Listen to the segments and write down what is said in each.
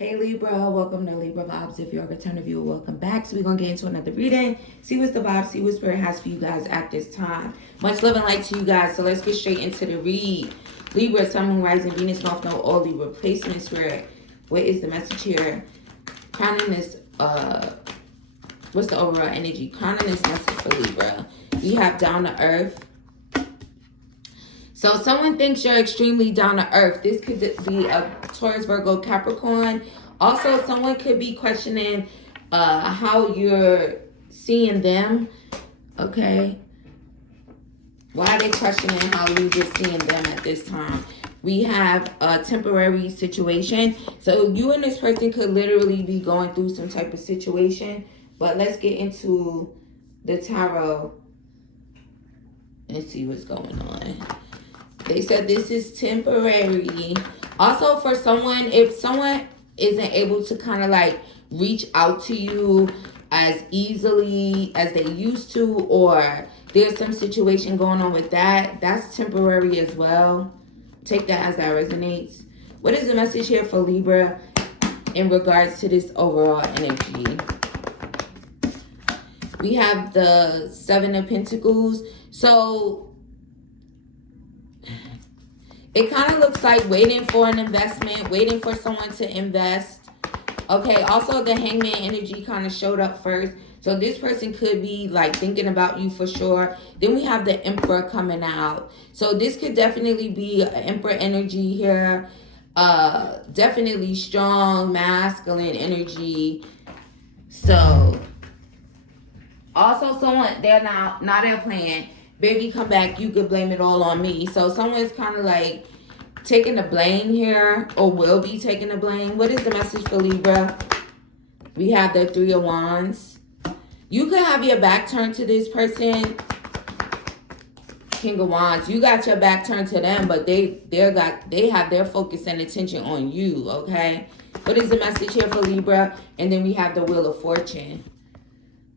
Hey Libra, welcome to Libra Vibes. If you're a returning viewer, welcome back. So we're going to get into another reading. See what's the vibe, see what Spirit has for you guys at this time. Much love and light to you guys. So let's get straight into the read. Libra, Sun, Moon, Rising, Venus, North Node, all Libra. Placement, Spirit. What is the message here? Crowning this, what's the overall energy? Crowning this message for Libra. We have down to earth. So someone thinks you're extremely down to earth. This could be a Taurus, Virgo, Capricorn. Also, someone could be questioning how you're seeing them. Okay. Why are they questioning how you're just seeing them at this time? We have a temporary situation. So you and this person could literally be going through some type of situation. But let's get into the tarot and see what's going on. They said this is temporary. Also, for someone, if someone isn't able to kind of like reach out to you as easily as they used to, or there's some situation going on with that, that's temporary as well. Take that as that resonates. What is the message here for Libra in regards to this overall energy? We have the Seven of Pentacles. So it kind of looks like waiting for an investment, waiting for someone to invest. Okay, also the Hangman energy kind of showed up first. So this person could be like thinking about you for sure. Then we have the Emperor coming out. So this could definitely be an Emperor energy here. Definitely strong, masculine energy. So also someone, they're not they're playing. Baby, come back. You could blame it all on me. So someone's kind of like taking the blame here, or will be taking the blame. What is the message for Libra? We have the Three of Wands. You could have your back turned to this person. King of Wands. You got your back turned to them, but they have their focus and attention on you. Okay. What is the message here for Libra? And then we have the Wheel of Fortune.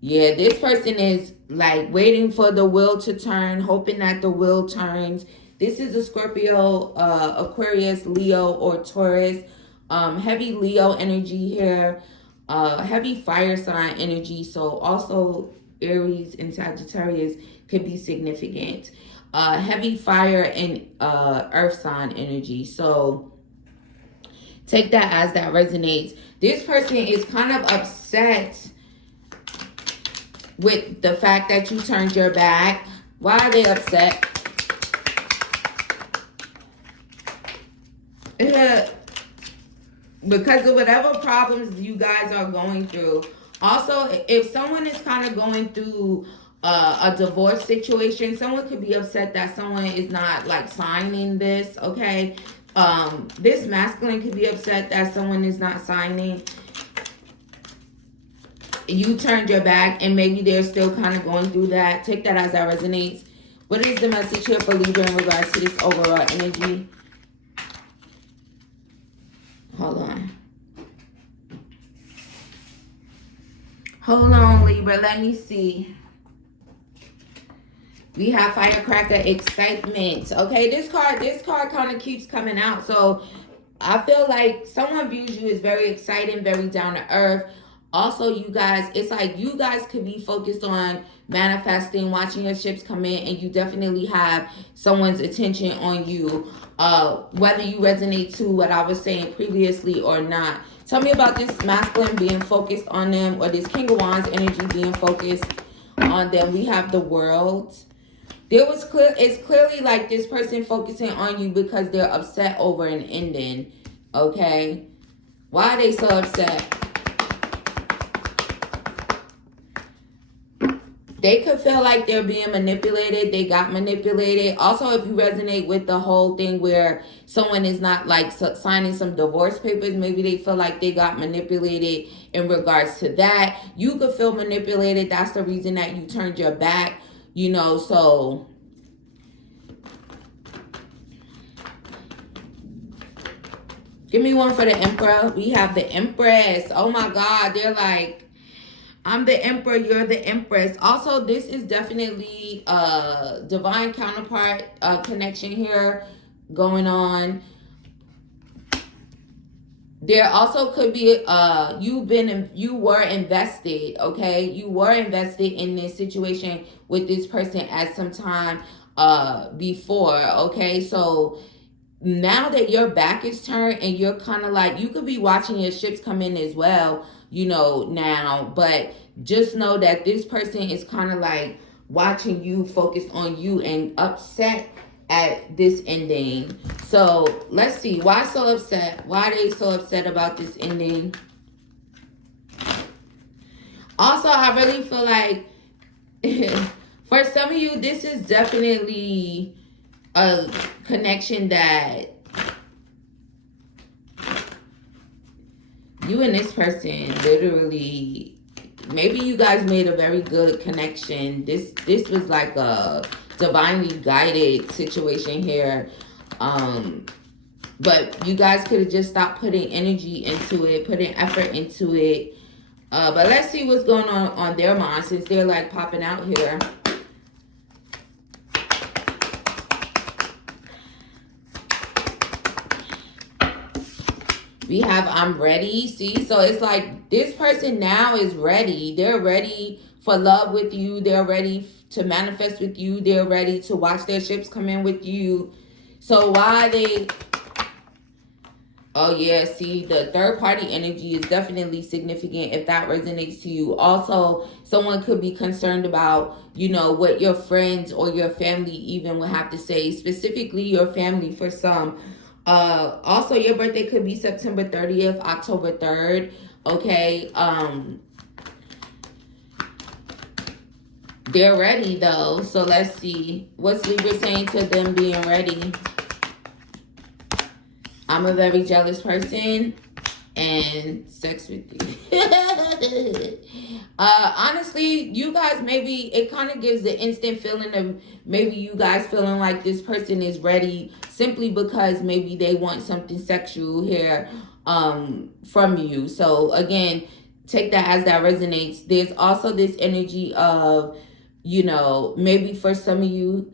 Yeah, this person is like waiting for the wheel to turn, hoping that the wheel turns. This is a Scorpio, Aquarius, Leo, or Taurus. Heavy Leo energy here. Heavy fire sign energy. So also Aries and Sagittarius could be significant. Heavy fire and earth sign energy. So take that as that resonates. This person is kind of upset with the fact that you turned your back. Why are they upset? Because of whatever problems you guys are going through. Also, if someone is kind of going through a divorce situation, someone could be upset that someone is not like signing this, okay? This masculine could be upset that someone is not signing. You turned your back and maybe they're still kind of going through that. Take that as that resonates. What is the message here for Libra in regards to this overall energy? Hold on. Hold on, Libra. Let me see. We have Firecracker, Excitement. Okay, this card kind of keeps coming out. So I feel like someone views you as very exciting, very down to earth. Also, you guys, it's like you guys could be focused on manifesting, watching your ships come in, and you definitely have someone's attention on you, whether you resonate to what I was saying previously or not. Tell me about this masculine being focused on them, or this King of Wands energy being focused on them. We have the World. It's clearly like this person focusing on you because they're upset over an ending. Okay? Why are they so upset? They could feel like they're being manipulated. They got manipulated. Also, if you resonate with the whole thing where someone is not like signing some divorce papers, maybe they feel like they got manipulated in regards to that. You could feel manipulated. That's the reason that you turned your back, you know, so give me one for the Emperor. We have the Empress. Oh my God, they're like, I'm the Emperor, you're the Empress. Also, this is definitely a divine counterpart connection here going on. There also could be you were invested, okay? You were invested in this situation with this person at some time before, okay? So now that your back is turned and you're kind of like, you could be watching your ships come in as well, you know, now, but just know that this person is kind of like watching you, focused on you, and upset at this ending. So let's see, why so upset? Why are they so upset about this ending? Also, I really feel like for some of you, this is definitely a connection that you and this person literally, maybe you guys made a very good connection. This was like a divinely guided situation here. But you guys could have just stopped putting energy into it, putting effort into it. But let's see what's going on their mind, since they're like popping out here. We have I'm ready. See, so it's like this person now is ready. They're ready for love with you. They're ready to manifest with you. They're ready to watch their ships come in with you. So why they... Oh yeah, see, the third party energy is definitely significant if that resonates to you. Also, someone could be concerned about, you know, what your friends or your family even would have to say, specifically your family for some. Also, your birthday could be September 30th, October 3rd, okay? They're ready though, so let's see. What's Libra saying to them being ready? I'm a very jealous person and sex with you. Honestly, you guys, maybe it kind of gives the instant feeling of maybe you guys feeling like this person is ready simply because maybe they want something sexual here from you. So again, take that as that resonates. There's also this energy of, you know, maybe for some of you,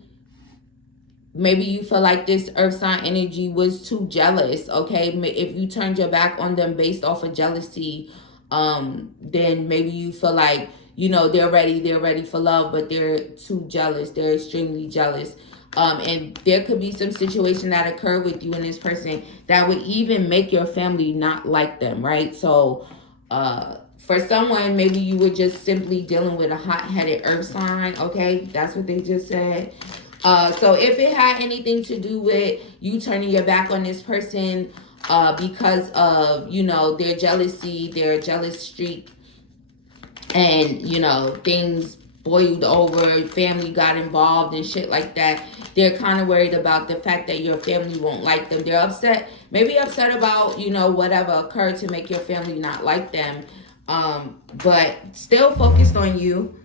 maybe you feel like this earth sign energy was too jealous, okay? If you turned your back on them based off of jealousy, then maybe you feel like, you know, they're ready for love, but they're too jealous. They're extremely jealous. And there could be some situation that occurred with you and this person that would even make your family not like them, right? So, for someone, maybe you were just simply dealing with a hot-headed earth sign, okay? That's what they just said. So if it had anything to do with you turning your back on this person because of, you know, their jealousy, their jealous streak, and, you know, things boiled over, family got involved and shit like that, they're kind of worried about the fact that your family won't like them. They're upset, maybe upset about, you know, whatever occurred to make your family not like them, but still focused on you.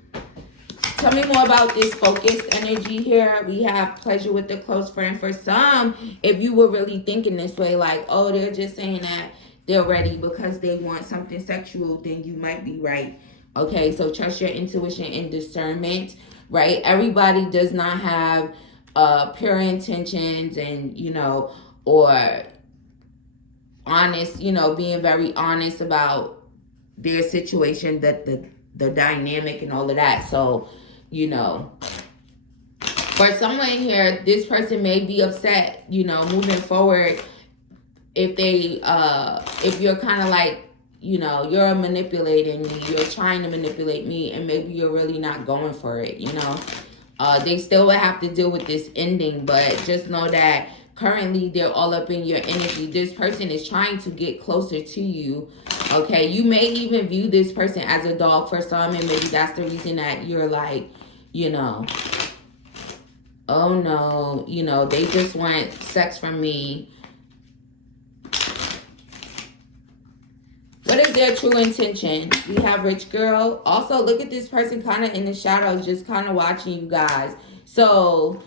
Tell me more about this focused energy here. We have pleasure with a close friend. For some, if you were really thinking this way, like, oh, they're just saying that they're ready because they want something sexual, then you might be right. Okay, so trust your intuition and discernment, right? Everybody does not have pure intentions and, you know, or honest, you know, being very honest about their situation, that the dynamic and all of that. So, you know, for someone here, this person may be upset, you know, moving forward, if they if you're kind of like, you know, you're manipulating me, you're trying to manipulate me, and maybe you're really not going for it, you know. They still would have to deal with this ending, but just know that currently they're all up in your energy. This person is trying to get closer to you, okay? You may even view this person as a dog for some, and maybe that's the reason that you're like, you know, oh no, you know, they just want sex from me. What is their true intention? We have rich girl. Also, look at this person kind of in the shadows, just kind of watching you guys. So,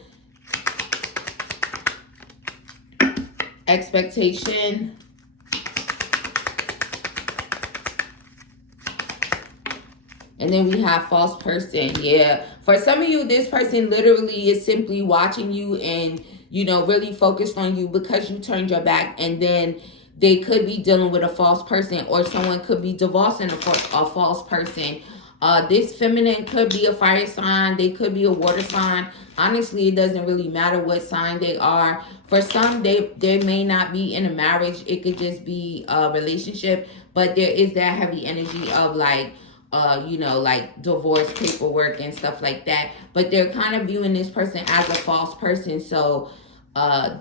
expectation. And then we have false person. Yeah. For some of you, this person literally is simply watching you and, you know, really focused on you because you turned your back. And then they could be dealing with a false person, or someone could be divorcing a false person. This feminine could be a fire sign. They could be a water sign. Honestly, it doesn't really matter what sign they are. For some, they may not be in a marriage. It could just be a relationship. But there is that heavy energy of like, like divorce paperwork and stuff like that. But they're kind of viewing this person as a false person. So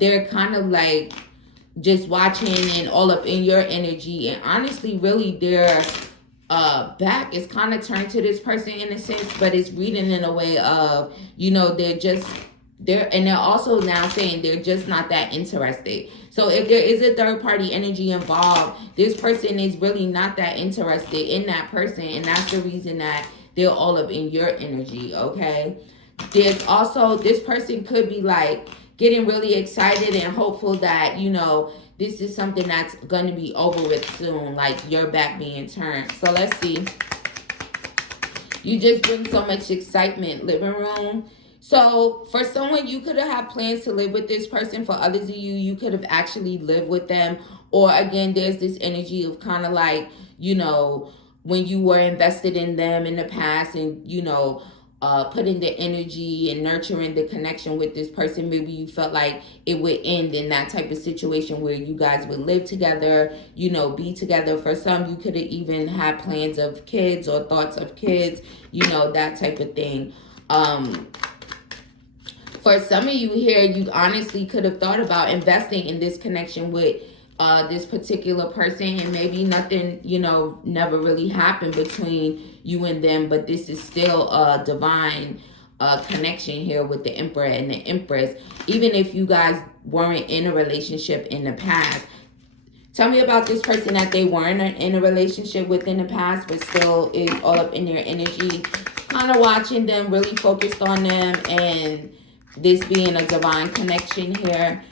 they're kind of like just watching and all up in your energy. And honestly, really, their back is kind of turned to this person in a sense, but it's reading in a way of, and they're also now saying they're just not that interested. So if there is a third party energy involved, this person is really not that interested in that person, and that's the reason that they're all up in your energy. Okay, there's also, this person could be like getting really excited and hopeful that this is something that's going to be over with soon, like your back being turned. So let's see. You just bring so much excitement, living room. So for someone, you could have had plans to live with this person. For others of you, you could have actually lived with them. Or again, there's this energy of kind of like, when you were invested in them in the past and, putting the energy and nurturing the connection with this person, maybe you felt like it would end in that type of situation where you guys would live together, be together. For some, you could have even had plans of kids or thoughts of kids, that type of thing. For some of you here, you honestly could have thought about investing in this connection with this particular person, and maybe nothing, never really happened between you and them, but this is still a divine connection here with the Emperor and the Empress, even if you guys weren't in a relationship in the past. Tell me about this person that they weren't in a relationship with in the past, but still is all up in their energy, kind of watching them, really focused on them, and this being a divine connection here.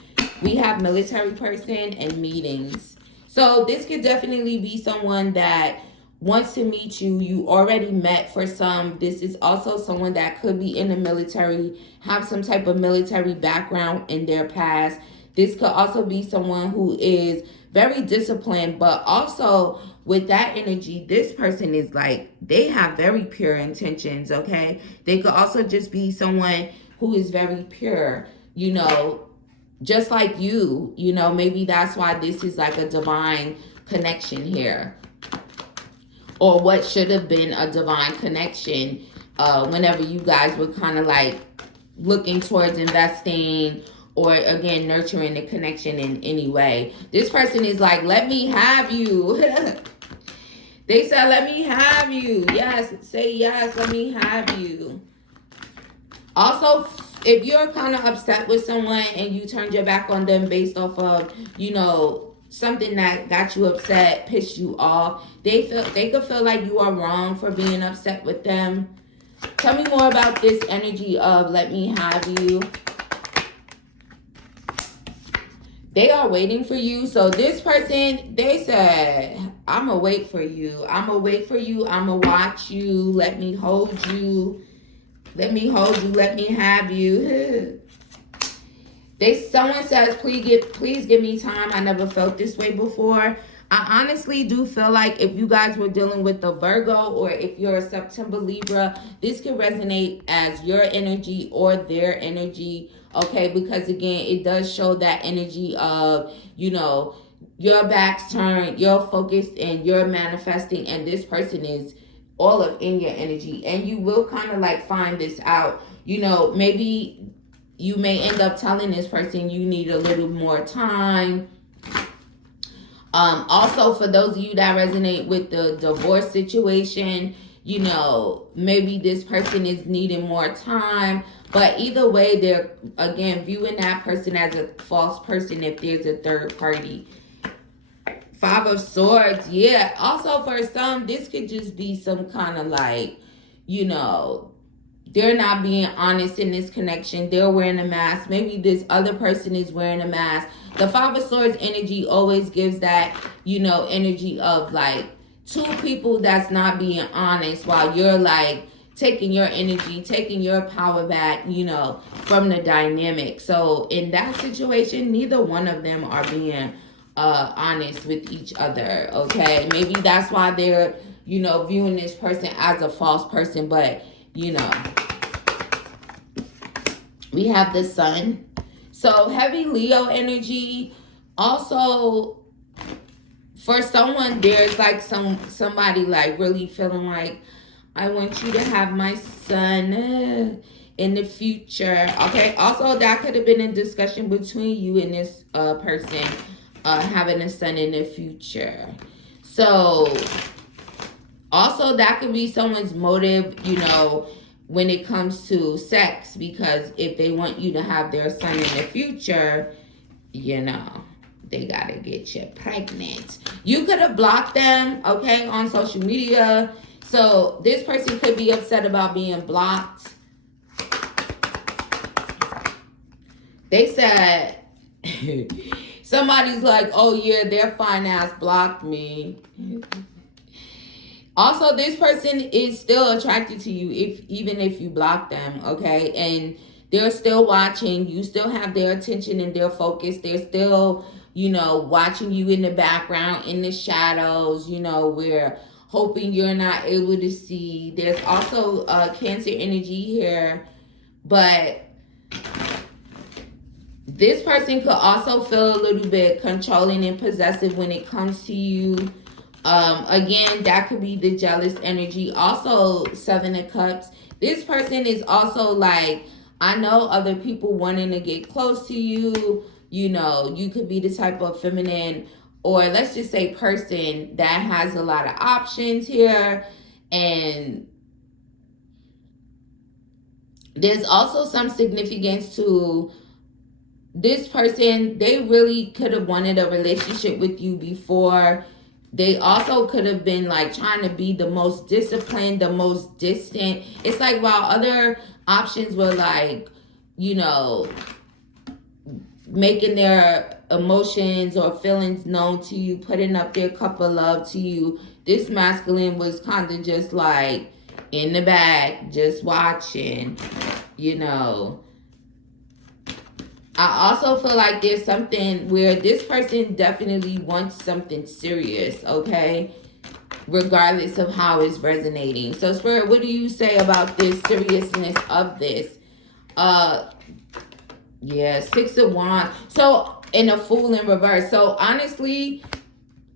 We have military person and meetings. So this could definitely be someone that wants to meet you. You already met for some. This is also someone that could be in the military, have some type of military background in their past. This could also be someone who is very disciplined, but also with that energy, this person is like, they have very pure intentions, okay? They could also just be someone who is very pure, just like you, maybe that's why this is like a divine connection here, or what should have been a divine connection whenever you guys were kind of like looking towards investing or again nurturing the connection in any way. This person is like, let me have you. They said, let me have you. Yes, say yes, let me have you. Also, if you're kind of upset with someone and you turned your back on them based off of, something that got you upset, pissed you off, they could feel like you are wrong for being upset with them. Tell me more about this energy of let me have you. They are waiting for you. So this person, they said, I'm going to wait for you. I'm going to wait for you. I'm going to watch you. Let me hold you. Let me hold you. Let me have you. Someone says, please give me time. I never felt this way before. I honestly do feel like if you guys were dealing with the Virgo, or if you're a September Libra, this could resonate as your energy or their energy. Okay, because again, it does show that energy of, your back's turned, you're focused, and you're manifesting, and this person is all up in your energy. And you will kind of like find this out. Maybe you may end up telling this person you need a little more time. Also, for those of you that resonate with the divorce situation, maybe this person is needing more time. But either way, they're, again, viewing that person as a false person if there's a third party. 5 of Swords, yeah. Also, for some, this could just be some kind of like, they're not being honest in this connection. They're wearing a mask. Maybe this other person is wearing a mask. The 5 of Swords energy always gives that, energy of like two people that's not being honest, while you're like taking your energy, taking your power back, from the dynamic. So in that situation, neither one of them are being honest with each other, okay? Maybe that's why they're, you know, viewing this person as a false person, but, you know, we have the sun. So heavy Leo energy. Also, for someone, there's like somebody like really feeling like, I want you to have my son in the future. Okay. Also, that could have been a discussion between you and this person having a son in the future. So also that could be someone's motive, you know, when it comes to sex, because if they want you to have their son in the future, you know, they gotta get you pregnant. You could have blocked them, okay, on social media. So this person could be upset about being blocked. They said, somebody's like, oh yeah, their fine ass blocked me. Also, this person is still attracted to you even if you block them, okay? And they're still watching. You still have their attention and their focus. They're still, you know, watching you in the background, in the shadows, you know, we're hoping you're not able to see. There's also Cancer energy here, but this person could also feel a little bit controlling and possessive when it comes to you. Again, that could be the jealous energy. Also, 7 of Cups. This person is also like, I know other people wanting to get close to you. You know, you could be the type of feminine, or let's just say person that has a lot of options here. And there's also some significance to this person. They really could have wanted a relationship with you before. They also could have been like trying to be the most disciplined, the most distant. It's like while other options were like, you know, making their emotions or feelings known to you, putting up their cup of love to you, this masculine was kind of just like in the back, just watching, you know. I also feel like there's something where this person definitely wants something serious, okay? Regardless of how it's resonating. So, Spirit, what do you say about this seriousness of this? Yeah, 6 of Wands. So, in a Fool in reverse. So, honestly,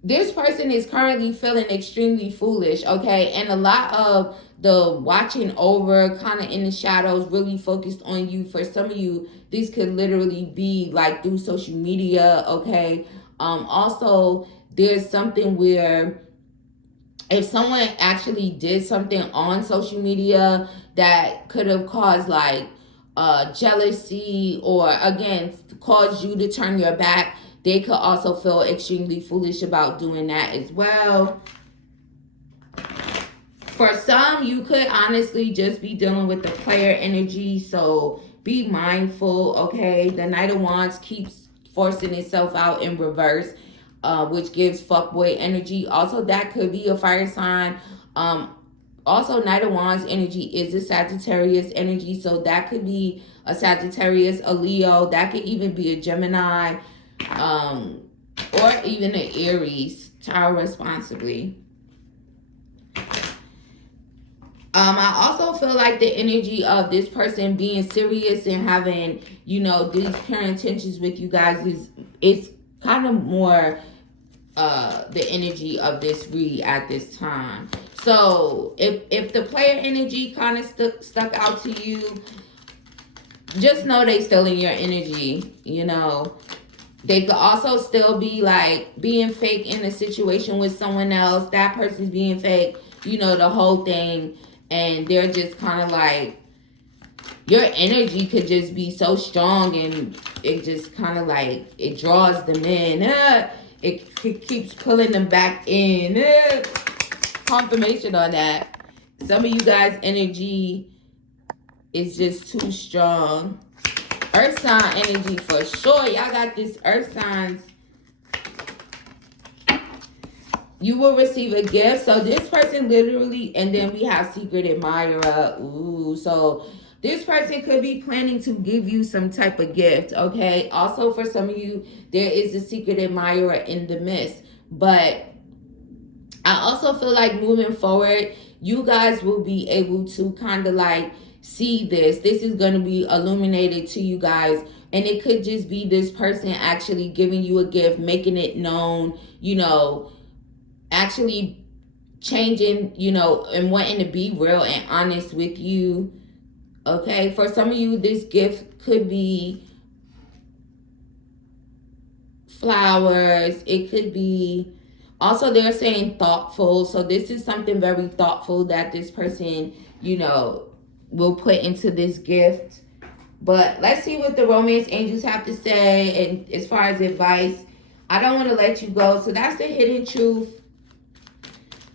this person is currently feeling extremely foolish, okay? And a lot of the watching over, kind of in the shadows, really focused on you. For some of you, this could literally be like through social media, okay? Also, there's something where if someone actually did something on social media that could have caused like jealousy, or again, caused you to turn your back, they could also feel extremely foolish about doing that as well. For some, you could honestly just be dealing with the player energy, so be mindful, okay? The Knight of Wands keeps forcing itself out in reverse, which gives fuckboy energy. Also, that could be a fire sign. Also, Knight of Wands energy is a Sagittarius energy, so that could be a Sagittarius, a Leo. That could even be a Gemini, or even an Aries. Tower responsibly. I also feel like the energy of this person being serious and having, you know, these pure intentions with you guys is kind of more the energy of this read at this time. So if the player energy kind of stuck out to you, just know they still in your energy, you know. They could also still be like being fake in a situation with someone else. That person's being fake, you know, the whole thing. And they're just kind of like, your energy could just be so strong and it just kind of like, it draws them in. It keeps pulling them back in. Confirmation on that. Some of you guys' energy is just too strong. Earth sign energy for sure. Y'all got this earth signs. You will receive a gift. So this person literally, and then we have secret admirer. Ooh, so this person could be planning to give you some type of gift, okay? Also, for some of you, there is a secret admirer in the midst. But I also feel like moving forward, you guys will be able to kind of like see this. This is going to be illuminated to you guys. And it could just be this person actually giving you a gift, making it known, you know, actually changing, you know, and wanting to be real and honest with you. Okay, for some of you, this gift could be flowers. It could be, also they're saying thoughtful. So this is something very thoughtful that this person, you know, will put into this gift. But let's see what the romance angels have to say. And as far as advice, I don't want to let you go. So that's the hidden truth.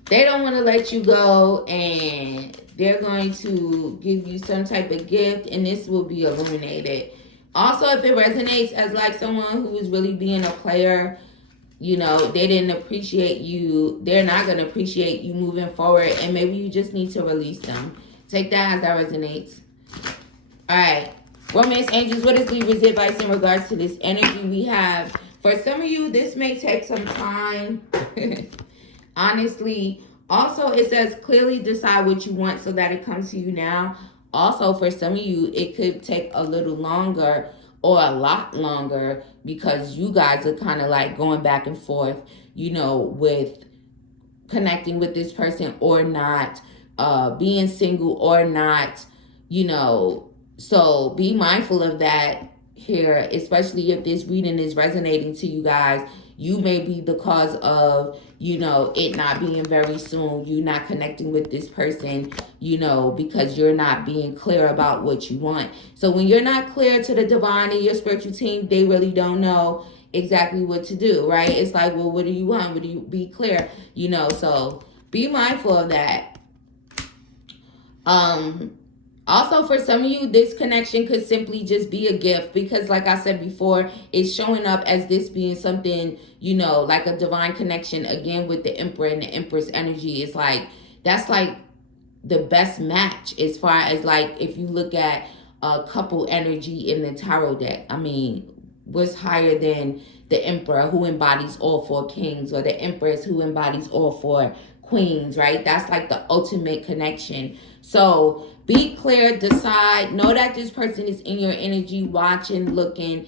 They don't want to let you go, and they're going to give you some type of gift, and this will be illuminated. Also, if it resonates as like someone who is really being a player, you know, they didn't appreciate you. They're not going to appreciate you moving forward, and maybe you just need to release them. Take that as that resonates. All right. Romance angels, what is Libra's advice in regards to this energy we have? For some of you, this may take some time. Honestly. Also, it says clearly decide what you want so that it comes to you now. Also, for some of you, it could take a little longer or a lot longer because you guys are kind of like going back and forth, you know, with connecting with this person or not, being single or not, you know. So be mindful of that here, especially if this reading is resonating to you guys. You may be the cause of, you know, it not being very soon, you not connecting with this person, you know, because you're not being clear about what you want. So when you're not clear to the divine and your spiritual team, they really don't know exactly what to do, right? It's like, well, what do you want? What do you be clear? You know, so be mindful of that. Also, for some of you, this connection could simply just be a gift because, like I said before, it's showing up as this being something, you know, like a divine connection. Again, with the Emperor and the Empress energy, it's like, that's like the best match as far as like, if you look at couple energy in the tarot deck. I mean, what's higher than the Emperor who embodies all four kings, or the Empress who embodies all four queens, right? That's like the ultimate connection. So be clear, decide, know that this person is in your energy, watching, looking.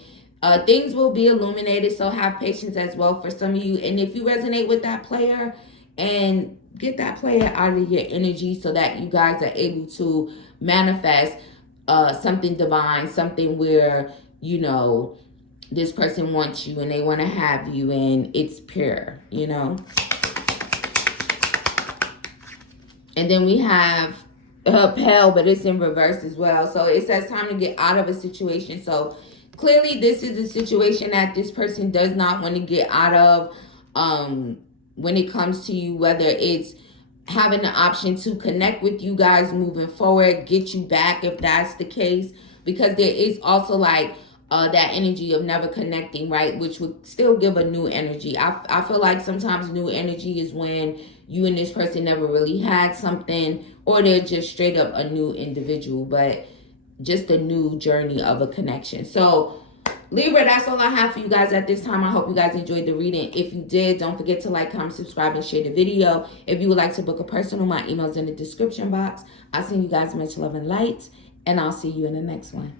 Things will be illuminated, so have patience as well for some of you. And if you resonate with that player, and get that player out of your energy so that you guys are able to manifest something divine, something where, you know, this person wants you and they want to have you and it's pure, you know. And then we have Pale, but it's in reverse as well. So it says time to get out of a situation. So clearly this is a situation that this person does not want to get out of when it comes to you, whether it's having the option to connect with you guys moving forward, get you back if that's the case, because there is also like that energy of never connecting, right, which would still give a new energy. I feel like sometimes new energy is when you and this person never really had something, or they're just straight up a new individual, but just a new journey of a connection. So Libra, that's all I have for you guys at this time. I hope you guys enjoyed the reading. If you did, don't forget to like, comment, subscribe, and share the video. If you would like to book a personal, my email's in the description box. I'll send you guys much love and light, and I'll see you in the next one.